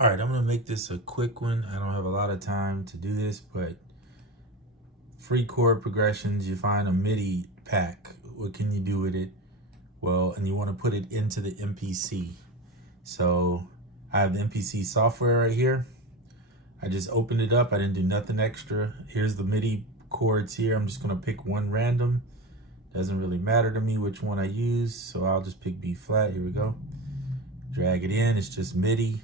All right, I'm gonna make this a quick one. I don't have a lot of time to do this, but free chord progressions, you find a Midi pack. What can you do with it? Well, and you wanna put it into the MPC. So I have the MPC software right here. I just opened it up. I didn't do nothing extra. Here's the Midi chords here. I'm just gonna pick one random. Doesn't really matter to me which one I use, so I'll just pick B flat. Here we go. Drag it in, it's just Midi.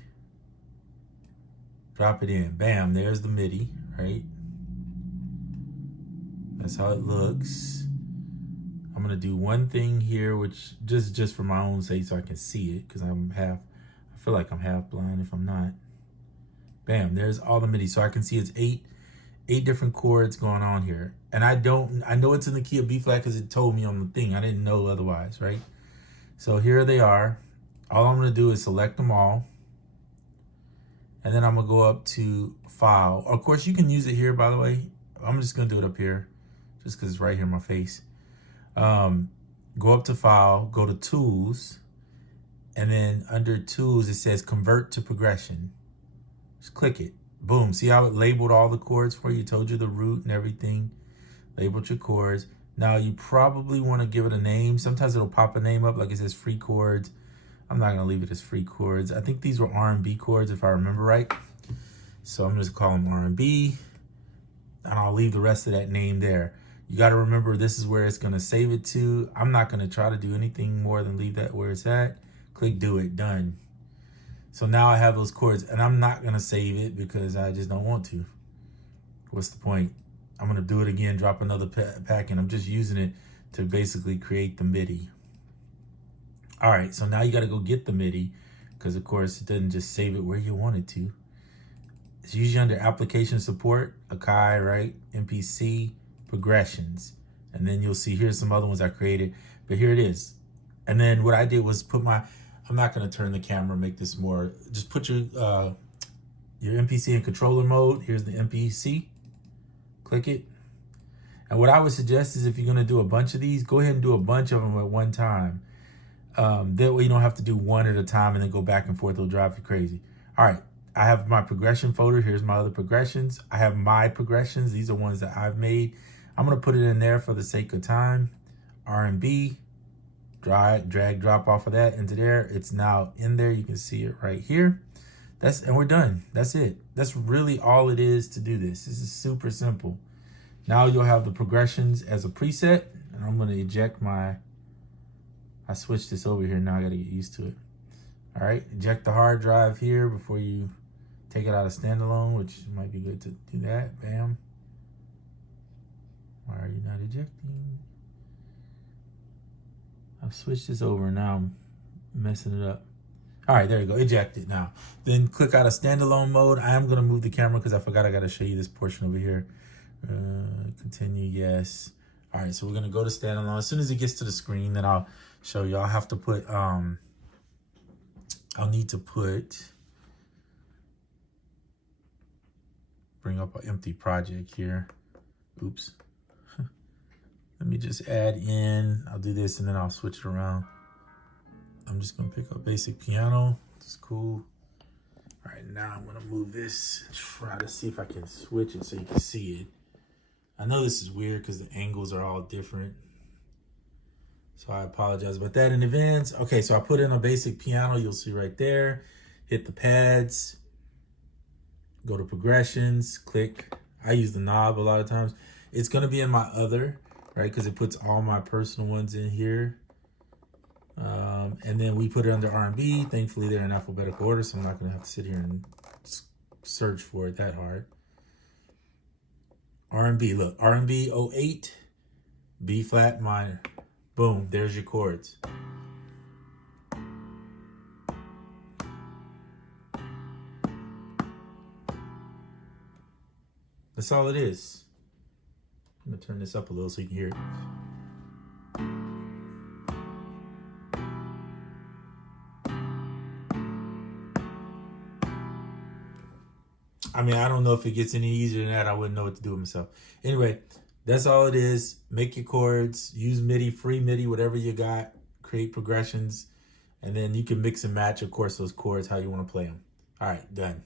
Drop it in, bam, there's the Midi, right? That's how it looks. I'm gonna do one thing here, which just for my own sake so I can see it, because I feel like I'm half blind if I'm not. Bam, there's all the Midi. So I can see it's eight different chords going on here. And I know it's in the key of B flat because it told me on the thing. I didn't know otherwise, right? So here they are. All I'm gonna do is select them all. And then I'm gonna go up to File. Of course, you can use it here, by the way. I'm just gonna do it up here, just because it's right here in my face. Go up to File, go to Tools, and then under Tools, it says Convert to Progression. Just click it. Boom. See how it labeled all the chords for you? Told you the root and everything. Labeled your chords. Now, you probably want to give it a name. Sometimes it'll pop a name up, like it says free chords. I'm not gonna leave it as free chords. I think these were R&B chords if I remember right. So I'm just calling them R&B, and I'll leave the rest of that name there. You gotta remember this is where it's gonna save it to. I'm not gonna try to do anything more than leave that where it's at. Click do it, done. So now I have those chords, and I'm not gonna save it because I just don't want to. What's the point? I'm gonna do it again, drop another pack, and I'm just using it to basically create the Midi. All right, so now you got to go get the Midi because, of course, it doesn't just save it where you want it to. It's usually under Application Support, Akai, right? MPC, Progressions. And then you'll see here's some other ones I created, but here it is. And then what I did was put I'm not going to turn the camera, make this more, just put your MPC in controller mode. Here's the MPC. Click it. And what I would suggest is if you're going to do a bunch of these, go ahead and do a bunch of them at one time. That way you don't have to do one at a time and then go back and forth. It'll drive you crazy. All right, I have my progression folder. Here's my other progressions. I have my progressions. These are ones that I've made. I'm gonna put it in there for the sake of time. R&B, drag, drop off of that into there. It's now in there. You can see it right here. And we're done. That's it. That's really all it is to do this. This is super simple. Now you'll have the progressions as a preset, and I'm gonna eject I switched this over here. Now I got to get used to it. All right, eject the hard drive here before you take it out of standalone, which might be good to do that. Bam. Why are you not ejecting? I've switched this over and now I'm messing it up. All right, there you go. Eject it now. Then click out of standalone mode. I am going to move the camera because I forgot I got to show you this portion over here. Continue, yes. All right, so we're going to go to standalone. As soon as it gets to the screen, then I'll show you. I'll have to put, I'll need to bring up an empty project here. Oops. Let me just add in. I'll do this and then I'll switch it around. I'm just going to pick up basic piano. It's cool. All right, now I'm going to move this, try to see if I can switch it so you can see it. I know this is weird because the angles are all different. So I apologize about that in advance. Okay, so I put in a basic piano. You'll see right there. Hit the pads. Go to progressions. Click. I use the knob a lot of times. It's going to be in my other, right? Because it puts all my personal ones in here. And then we put it under R&B. Thankfully, they're in alphabetical order, so I'm not going to have to sit here and search for it that hard. R&B, look, R&B 08, B flat minor. Boom, there's your chords. That's all it is. I'm gonna turn this up a little so you can hear it. I mean, I don't know if it gets any easier than that. I wouldn't know what to do with myself. Anyway, that's all it is. Make your chords, use Midi, free Midi, whatever you got, create progressions, and then you can mix and match, of course, those chords, how you want to play them. All right, done.